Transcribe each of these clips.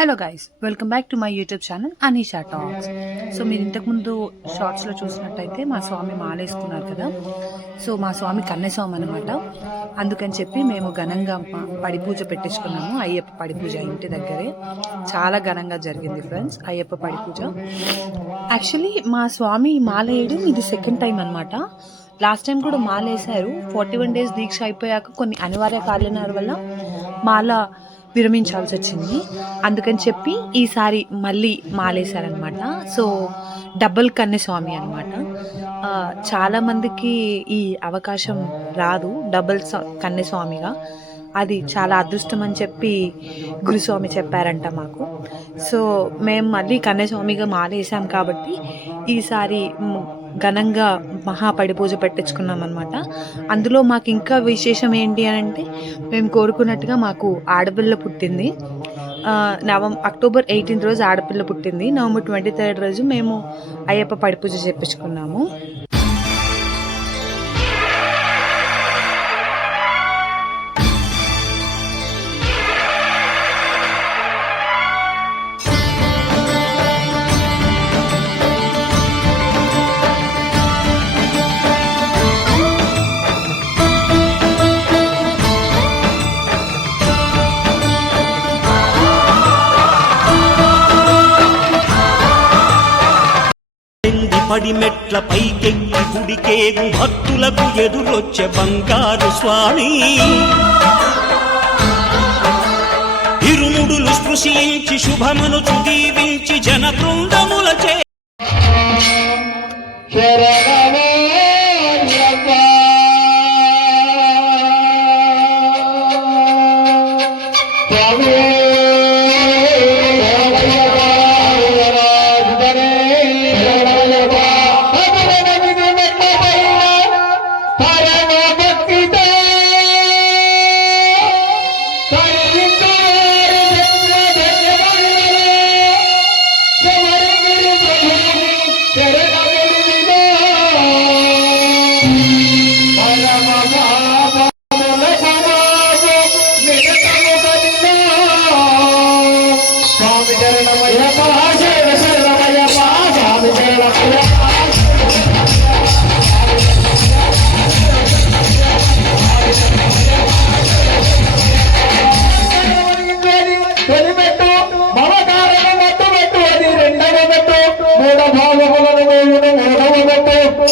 Hello guys, welcome back to my YouTube channel Anisha talks. So మీరు ఇంతకుముందు షార్ట్స్లో చూసినట్టయితే మా స్వామి మాలేసుకున్నారు కదా. సో మా స్వామి కన్యస్వామి అనమాట. అందుకని చెప్పి మేము ఘనంగా పడి పూజ పెట్టించుకున్నాము. అయ్యప్ప పడి పూజ ఇంటి దగ్గరే చాలా ఘనంగా జరిగింది ఫ్రెండ్స్. అయ్యప్ప పడి పూజ యాక్చువల్లీ మా స్వామి మాల వేయడం ఇది సెకండ్ టైం అనమాట. లాస్ట్ టైం కూడా మాల వేశారు. 41 days దీక్ష అయిపోయాక కొన్ని అనివార్య కారణాల వల్ల మాల విరమించాల్సి వచ్చింది. అందుకని చెప్పి ఈసారి మళ్ళీ మాలేశారనమాట. సో డబుల్ కన్యస్వామి అనమాట. చాలామందికి ఈ అవకాశం రాదు డబుల్ కన్యస్వామిగా. అది చాలా అదృష్టం అని చెప్పి గురుస్వామి చెప్పారంట మాకు. సో మేము మళ్ళీ కన్యస్వామిగా మాలేసాం కాబట్టి ఈసారి ఘనంగా మహాపడి పూజ పెట్టించుకున్నాం అనమాట. అందులో మాకు ఇంకా విశేషం ఏంటి అని అంటే, మేము కోరుకున్నట్టుగా మాకు ఆడపిల్ల పుట్టింది. October 18 రోజు ఆడపిల్ల పుట్టింది. November 23 రోజు మేము అయ్యప్ప పడి పూజ చేయించుకున్నాము. పడి మెట్ల పైకెక్కి గుడికేగు భక్తులకు ఎదురొచ్చే బంగారు స్వామి. ఇరుముడులు స్పృశించి శుభమును దీవించి జన బృందములచే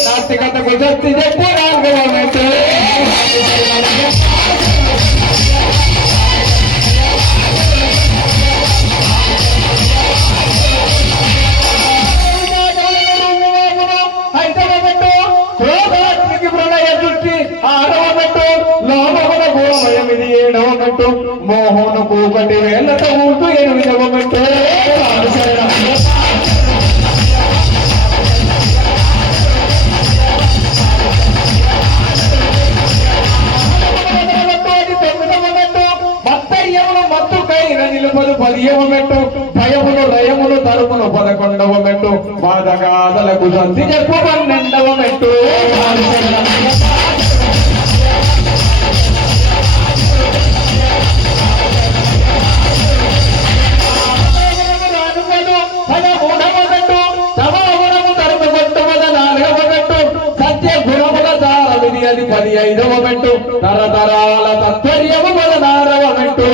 నాస్తికతకు జస్తి చెప్పు ప్రళయ దృష్టి 6వ మెట్టు, లోమమున గోమయమిది 7వ మెట్టు, మోహను కూకటి వేళ్లతో ఊటు 8వ మెట్టు. నిలుపదు 10వ మెట్టు, భయములు లయములు తరుములు 11వ మెట్టు, బాధగాదలకు సంతి చెప్పు 12వ మెట్టు. అది 15వ మెట్టు, తరతరాల తత్పర్యము 16వ మెట్టు.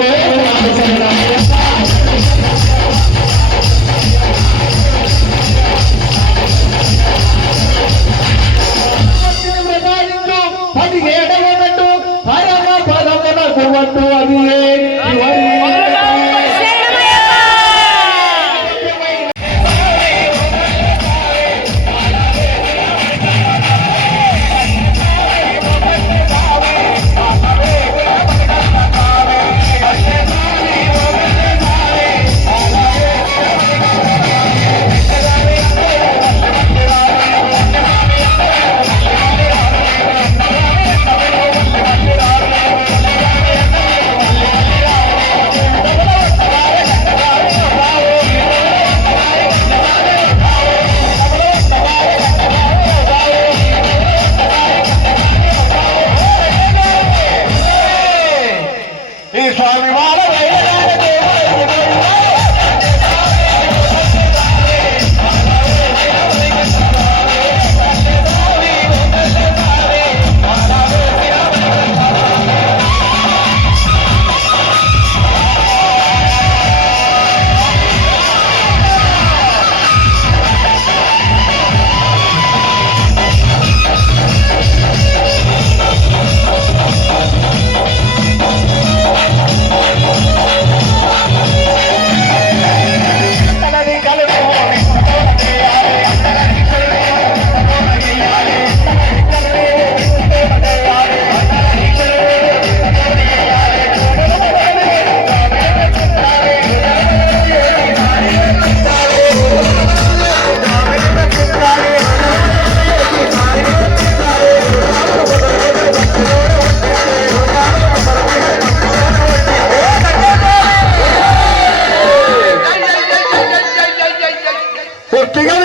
ఒట్టిగా